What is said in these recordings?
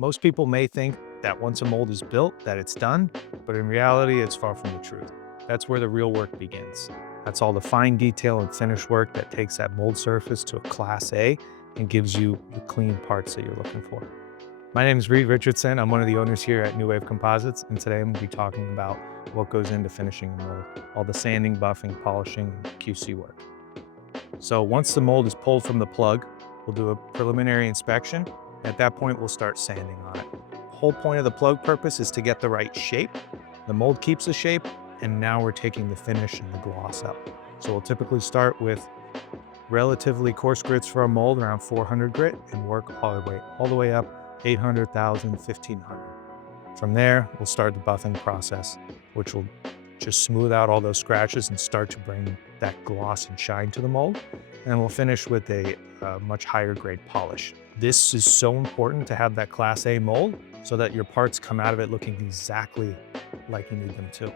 Most people may think that once a mold is built, that it's done, but in reality, it's far from the truth. That's where the real work begins. That's all the fine detail and finish work that takes that mold surface to a Class A and gives you the clean parts that you're looking for. My name is Reed Richardson. I'm one of the owners here at NuWave Composites, and today I'm going to be talking about what goes into finishing a mold, all the sanding, buffing, polishing, and QC work. So once the mold is pulled from the plug, we'll do a preliminary inspection. At that point, we'll start sanding on it. The whole point of the plug purpose is to get the right shape. The mold keeps the shape, and now we're taking the finish and the gloss up. So we'll typically start with relatively coarse grits for a mold, around 400 grit, and work all the way up 800, 1,000, 1,500. From there, we'll start the buffing process, which will just smooth out all those scratches and start to bring that gloss and shine to the mold. And we'll finish with a much higher grade polish. This is so important to have that Class A mold so that your parts come out of it looking exactly like you need them to.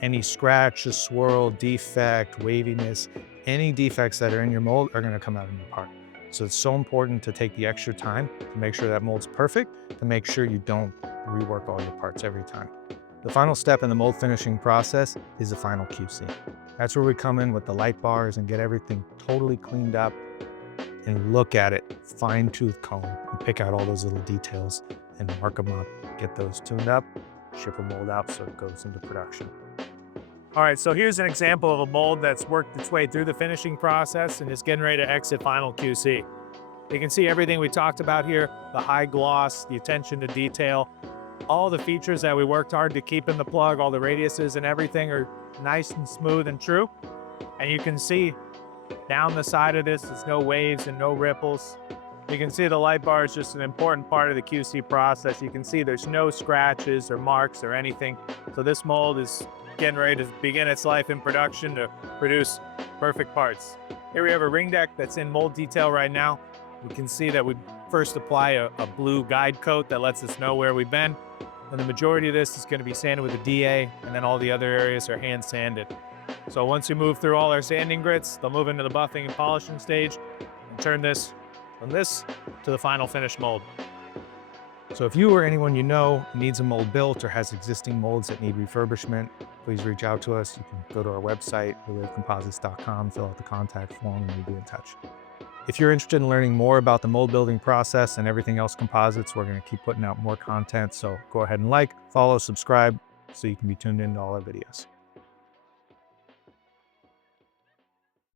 Any scratch, a swirl, defect, waviness, any defects that are in your mold are gonna come out in your part. So it's so important to take the extra time to make sure that mold's perfect, to make sure you don't rework all your parts every time. The final step in the mold finishing process is the final QC. That's where we come in with the light bars and get everything totally cleaned up and look at it, fine-tooth comb, and pick out all those little details and mark them up, get those tuned up, ship a mold out so it goes into production. All right, so here's an example of a mold that's worked its way through the finishing process and is getting ready to exit final QC. You can see everything we talked about here, the high gloss, the attention to detail, all the features that we worked hard to keep in the plug, all the radiuses and everything are nice and smooth and true. And you can see down the side of this, there's no waves and no ripples. You can see the light bar is just an important part of the QC process. You can see there's no scratches or marks or anything. So this mold is getting ready to begin its life in production to produce perfect parts. Here we have a ring deck that's in mold detail right now. We can see that we first apply a blue guide coat that lets us know where we've been. And the majority of this is going to be sanded with a DA, and then all the other areas are hand sanded. So once we move through all our sanding grits, they'll move into the buffing and polishing stage and turn this from this to the final finished mold. So if you or anyone you know needs a mold built or has existing molds that need refurbishment, please reach out to us. You can go to our website, NuWaveComposites.com, fill out the contact form, and we'll be in touch. If you're interested in learning more about the mold building process and everything else composites, we're going to keep putting out more content. So go ahead and like, follow, subscribe so you can be tuned into all our videos.